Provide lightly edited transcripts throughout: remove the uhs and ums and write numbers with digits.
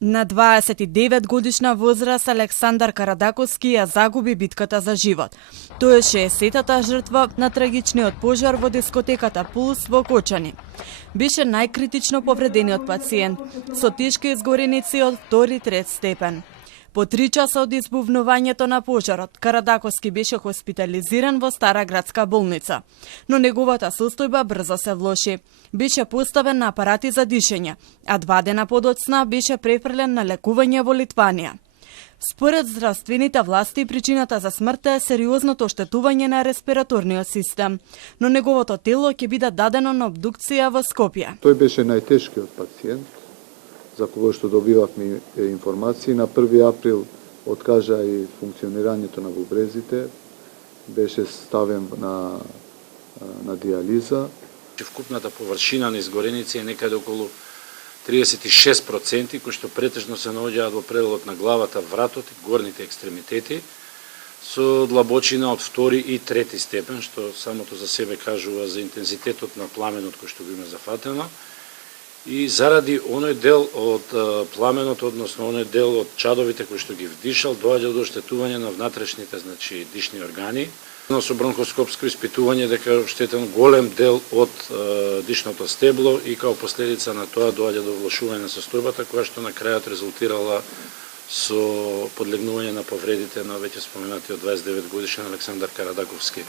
На 29 годишна возраст Александар Карадаковски ја загуби битката за живот. Тој е 60-та жртва на трагичниот пожар во дискотеката Пулс во Кочани. Беше најкритично повредениот пациент со тешки изгореници од 2-3 степен. По 3 часа од избувнувањето на пожарот, Карадаковски беше хоспитализиран во Стара градска болница, но неговата состојба брзо се влоши. Беше поставен на апарати за дишење, а 2 дена подоцна беше префрлен на лекување во Литванија. Според здравствените власти, причината за смртта е сериозното оштетување на респираторниот систем, но неговото тело ќе биде дадено на обдукција во Скопје. Тој беше најтешкиот пациент за кого што добивавме информации. На 1 април откажа и функционирањето на бубрезите, беше ставен на диализа. Вкупната површина на изгореници е некаде околу 36%, кои што претежно се наоѓаат во пределот на главата, вратот и горните екстремитети, со длабочина од 2 и 3 степен, што самото за себе кажува за интензитетот на пламенот кој што го има зафатено. И заради оној дел од пламенот, односно оној дел од чадовите кои што ги вдишал, доаѓа до оштетување на внатрешните, дишни органи. Со бронхоскопско испитување дека оштетен голем дел од дишното стебло и као последица на тоа доаѓа до влошување на состојбата, која што на крајот резултирала со подлегнување на повредите на веќе споменатиот 29 годишен Александар Карадаковски.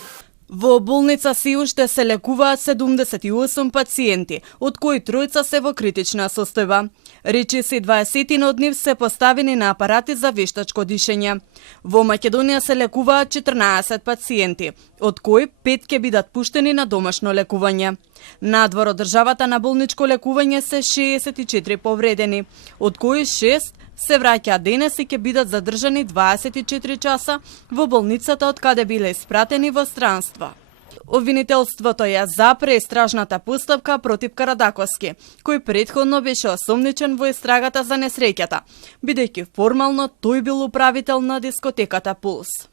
Во болница си уште се лекуваат 78 пациенти, од кои 3 се во критична состојба. Речиси 20 од нив се поставени на апарати за вештачко дишење. Во Македонија се лекуваат 14 пациенти, од кои 5 ќе бидат пуштени на домашно лекување. Надвор од државата на болничко лекување се 64 повредени, од кои 6 се враќаат денес и ќе бидат задржани 24 часа во болницата од каде биле испратени во странство. Обвинителството ја запре истражната постапка против Карадаковски, кој претходно беше осомничен во истрагата за несреќата, бидејќи формално тој бил управител на дискотеката Пулс.